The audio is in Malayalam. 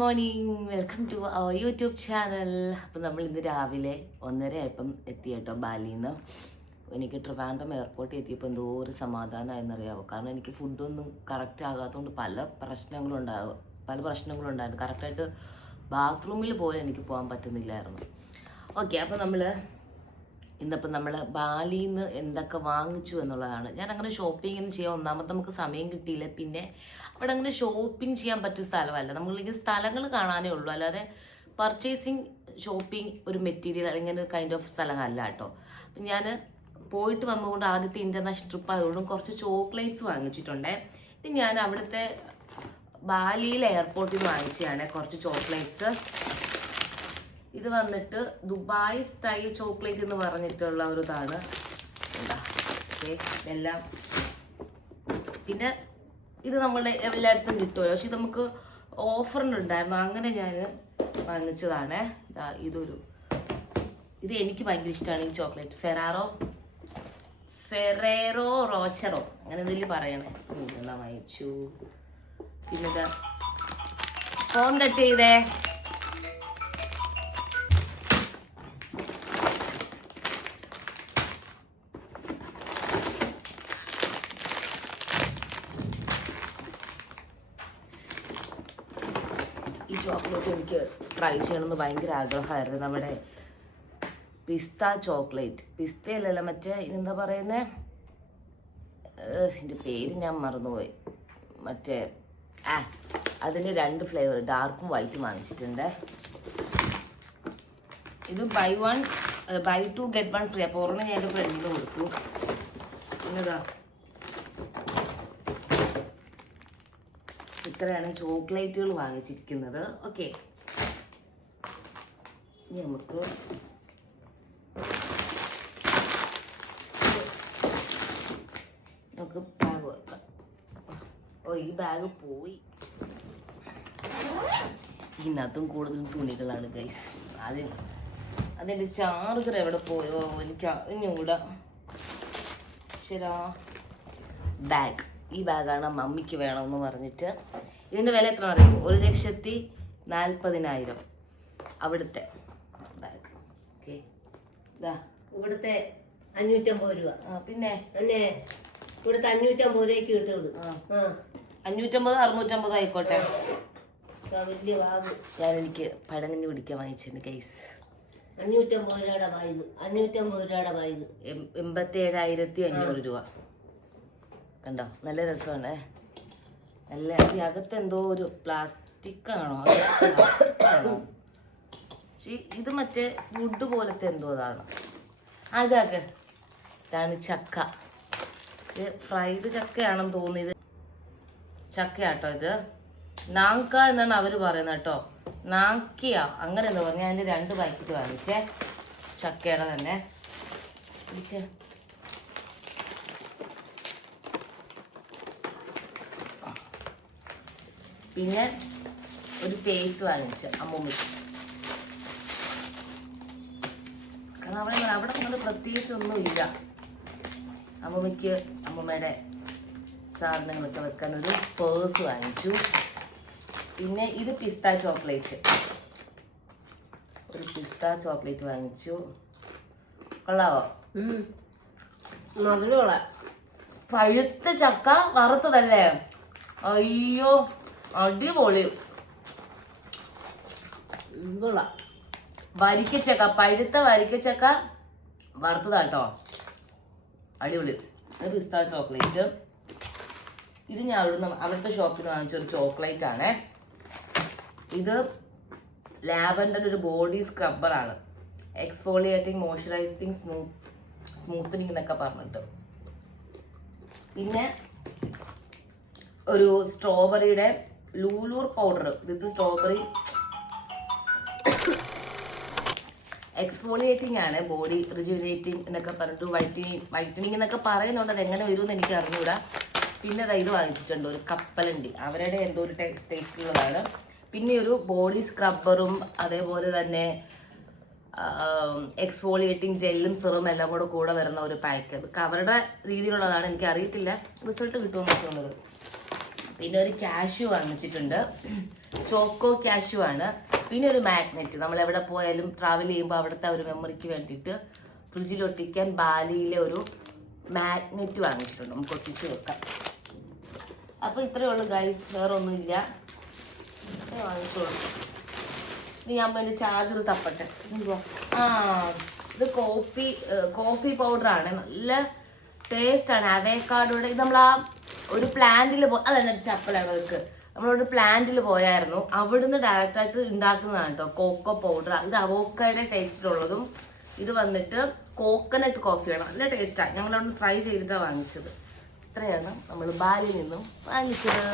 Morning, welcome to our YouTube channel. അപ്പം നമ്മൾ ഇന്ന് രാവിലെ 1:30 ആയപ്പം എത്തി കേട്ടോ ബാലിയിൽ നിന്ന്. എനിക്ക് ട്രിവാൻഡ്രം എയർപോർട്ടിൽ എത്തിയപ്പോൾ എന്തോ ഒരു സമാധാനമായെന്നറിയാമോ. കാരണം എനിക്ക് ഫുഡൊന്നും കറക്റ്റ് ആകാത്തതുകൊണ്ട് പല പ്രശ്നങ്ങളുണ്ടായിരുന്നു. കറക്റ്റായിട്ട് ബാത്റൂമിൽ പോലും എനിക്ക് പോകാൻ പറ്റുന്നില്ലായിരുന്നു. ഓക്കെ, അപ്പോൾ ഇന്നിപ്പോൾ നമ്മൾ ബാലിയിൽ നിന്ന് എന്തൊക്കെ വാങ്ങിച്ചു എന്നുള്ളതാണ്. ഞാൻ അങ്ങനെ ഷോപ്പിംഗ് ചെയ്യാൻ ഒന്നാമത് നമുക്ക് സമയം കിട്ടിയില്ല. പിന്നെ അവിടെ അങ്ങനെ ഷോപ്പിംഗ് ചെയ്യാൻ പറ്റിയ സ്ഥലമല്ല. നമ്മളിങ്ങനെ സ്ഥലങ്ങൾ കാണാനേ ഉള്ളൂ, അല്ലാതെ പർച്ചേസിങ് ഷോപ്പിംഗ് ഒരു മെറ്റീരിയൽ അല്ലെങ്കിൽ ഒരു കൈൻഡ് ഓഫ് സ്ഥലമല്ല കേട്ടോ. അപ്പം ഞാൻ പോയിട്ട് വന്നുകൊണ്ട് ആദ്യത്തെ ഇൻ്റർനാഷണൽ ട്രിപ്പ് ആയതുകൊണ്ടും കുറച്ച് ചോക്ലേറ്റ്സ് വാങ്ങിച്ചിട്ടുണ്ടേ. ഇത് ഞാൻ അവിടുത്തെ ബാലിയിലെ എയർപോർട്ടിൽ നിന്ന് വാങ്ങിച്ചതാണ് കുറച്ച് ചോക്ലേറ്റ്സ്. ഇത് വന്നിട്ട് ദുബായ് സ്റ്റൈൽ ചോക്ലേറ്റ് എന്ന് പറഞ്ഞിട്ടുള്ള ഒരു ഇതാണ്. എല്ലാം പിന്നെ ഇത് നമ്മളുടെ എല്ലായിടത്തും കിട്ടുമല്ലോ, പക്ഷെ ഇത് നമുക്ക് ഓഫറിനുണ്ടായിരുന്നു, അങ്ങനെ ഞാൻ വാങ്ങിച്ചതാണ്. ഇത് എനിക്ക് ഭയങ്കര ഇഷ്ടമാണ് ഈ ചോക്ലേറ്റ്. ഫെറേറോ റോച്ചറോ അങ്ങനെ എന്തെങ്കിലും പറയണേ. എന്നാ വാങ്ങിച്ചു. പിന്നെ ഫോൺ കട്ട് ചെയ്തേ. ഈ ചോക്ലേറ്റ് എനിക്ക് ട്രൈ ചെയ്യണമെന്ന് ഭയങ്കര ആഗ്രഹമായിരുന്നു. നമ്മുടെ പിസ്ത ചോക്ലേറ്റ്, പിസ്തയല്ലല്ലോ മറ്റേ ഇതെന്താ പറയുന്നത്, ഇതിൻ്റെ പേര് ഞാൻ മറന്നുപോയി. മറ്റേ അതിന് 2 ഫ്ലേവർ, ഡാർക്കും വൈറ്റും വാങ്ങിച്ചിട്ടുണ്ട്. ഇത് ബൈ 2 ഗെറ്റ് 1 ഫ്രീ. അപ്പോൾ ഒരെണ്ണം ഞാൻ എൻ്റെ ഫ്രണ്ടിന് കൊടുത്തു. പിന്നെതാ ഇത്രയാണ് ചോക്ലേറ്റുകൾ വാങ്ങിച്ചിരിക്കുന്നത്. ഓക്കെ, ഇനി നമുക്ക് ബാഗ് വെക്കാം. ഈ ബാഗ് പോയി. ഇതിനകത്തും കൂടുതലും തുണികളാണ് ഗൈസ്. അതിൻ്റെ ചാർജർ എവിടെ പോയോ എനിക്ക് അറിഞ്ഞൂടാ. ശരാ, ബാഗ്, ഈ ബാഗാണ് മമ്മിക്ക് വേണമെന്ന് പറഞ്ഞിട്ട്. ഇതിൻ്റെ വില എത്ര അറിയുമോ? 1,40,000 അവിടുത്തെ ബാഗ്. ഓക്കെ, ഇവിടുത്തെ 550 രൂപ. പിന്നെ ഇവിടുത്തെ 550 രൂപയ്ക്ക് കിട്ടുള്ളൂ. 550 650 ആയിക്കോട്ടെ. വലിയ ബാഗ് എനിക്ക് പടങ്ങഞ്ഞ് പിടിക്കാൻ വാങ്ങിച്ചിട്ടുണ്ട് ഗൈസ്. 550 രൂപയുടെ ബാഗ്. 550 രൂപയുടെ ബാഗ് 87,500 രൂപ. കണ്ടോ, നല്ല രസമാണ്. നല്ല അകത്ത് എന്തോ ഒരു പ്ലാസ്റ്റിക് ആണോ, ഇത് മറ്റേ വുഡ് പോലത്തെ എന്തോ ഇതാണ്. ഇതാണ് ചക്ക. ഇത് ഫ്രൈഡ് ചക്കയാണെന്ന് തോന്നിയത്. ചക്കയാട്ടോ ഇത്. നാങ്ക എന്നാണ് അവർ പറയുന്നത് കേട്ടോ. നാക്കിയ അങ്ങനെ എന്താ പറഞ്ഞാൽ. അതിൻ്റെ 2 പാക്കറ്റ് വാങ്ങിച്ചേ, ചക്കയുടെ തന്നെ. പിടിച്ചേ. പിന്നെ ഒരു പേസ്റ്റ് വാങ്ങിച്ച് അമ്മൂമ്മയ്ക്ക്. കാരണം അവിടെ കൊണ്ട് പ്രത്യേകിച്ചൊന്നുമില്ല. അമ്മൂമ്മയ്ക്ക് അമ്മൂമ്മയുടെ സാധനങ്ങളൊക്കെ വെക്കാൻ ഒരു പേഴ്സ് വാങ്ങിച്ചു. പിന്നെ ഇത് പിസ്ത ചോക്ലേറ്റ്, ഒരു പിസ്ത ചോക്ലേറ്റ് വാങ്ങിച്ചു. കൊള്ളാവോ? മധുരമുള്ള പഴുത്ത ചക്ക വറുത്തതല്ലേ? അയ്യോ, അടിപൊളി. വരിക്കച്ചക്ക, പഴുത്ത വരിക്കച്ചക്ക വറുത്തതാട്ടോ, അടിപൊളി. പിസ്ത ചോക്ലേറ്റ്. ഇത് ഞാൻ അവിടുത്തെ ഷോപ്പിൽ നിന്ന് വാങ്ങിച്ചൊരു ചോക്ലേറ്റ് ആണ്. ഇത് ലാവൻഡർ ഒരു ബോഡി സ്ക്രബ്ബറാണ്. എക്സ്ഫോളിയേറ്റിംഗ്, മോയ്സ്ചറൈസിങ്, സ്മൂത്തനിങ് എന്നൊക്കെ പറഞ്ഞിട്ട്. പിന്നെ ഒരു സ്ട്രോബെറിയുടെ ലൂലൂർ പൗഡർ വിത്ത് സ്ട്രോബെറി എക്സ്ഫോളിയേറ്റിംഗ് ആണ്, ബോഡി റിജുവിനേറ്റിംഗ് എന്നൊക്കെ പറഞ്ഞിട്ട്. വൈറ്റനിങ് എന്നൊക്കെ പറയുന്നുണ്ട്, അതെങ്ങനെ വരുമെന്ന് എനിക്ക് അറിഞ്ഞൂടാ. പിന്നെ ഇത് വാങ്ങിച്ചിട്ടുണ്ട്, ഒരു കപ്പലണ്ടി, അവരുടെ എന്തോ ഒരു ടേസ്റ്റിലുള്ളതാണ്. പിന്നെ ഒരു ബോഡി സ്ക്രബ്ബറും അതേപോലെ തന്നെ എക്സ്ഫോളിയേറ്റിംഗ് ജെല്ലും സിറും എല്ലാം കൂടെ വരുന്ന ഒരു പാക്ക്. അവരുടെ രീതിയിലുള്ളതാണ്, എനിക്ക് അറിയത്തില്ല റിസൾട്ട് കിട്ടുമെന്നൊക്കെ ഉള്ളത്. പിന്നെ ഒരു കാഷ്യൂ വാങ്ങിച്ചിട്ടുണ്ട്, ചോക്കോ കാഷ്യൂ ആണ്. പിന്നെ ഒരു മാഗ്നറ്റ്, നമ്മൾ എവിടെ പോയാലും ട്രാവൽ ചെയ്യുമ്പോൾ അവിടുത്തെ ഒരു മെമ്മറിക്ക് വേണ്ടിയിട്ട് ഫ്രിഡ്ജിൽ ഒട്ടിക്കാൻ ബാലിയിലെ ഒരു മാഗ്നറ്റ് വാങ്ങിച്ചിട്ടുണ്ട്, നമുക്ക് ഒട്ടിച്ച് വെക്കാം. അപ്പോൾ ഇത്രയേ ഉള്ളൂ ഗൈസ്, വേറെ ഒന്നുമില്ല. വാങ്ങിച്ചോളൂ. ഇനി ഞാൻ എൻ്റെ ചാർജർ തപ്പട്ടെ. ആ, ഇത് കോഫി പൗഡറാണ്, നല്ല ടേസ്റ്റാണ്. അവക്കാഡോയുടെ ഇത് നമ്മൾ ആ ഒരു പ്ലാന്റിൽ അതെന്നെ ചപ്പലാണ് അവർക്ക്. നമ്മളൊരു പ്ലാന്റിൽ പോയായിരുന്നു, അവിടുന്ന് ഡയറക്റ്റായിട്ട് ഉണ്ടാക്കുന്നതാണ് കേട്ടോ കോക്കോ പൗഡർ. ഇത് അവോക്കാഡോ ടേസ്റ്റിലുള്ളതും ഇത് വന്നിട്ട് കോക്കനട്ട് കോഫിയാണ്, നല്ല ടേസ്റ്റാണ്. ഞങ്ങളവിടെ ട്രൈ ചെയ്തിട്ടാണ് വാങ്ങിച്ചത്. ഇത്രയാണ് നമ്മൾ ബാലിയിൽ നിന്നും വാങ്ങിച്ചത്.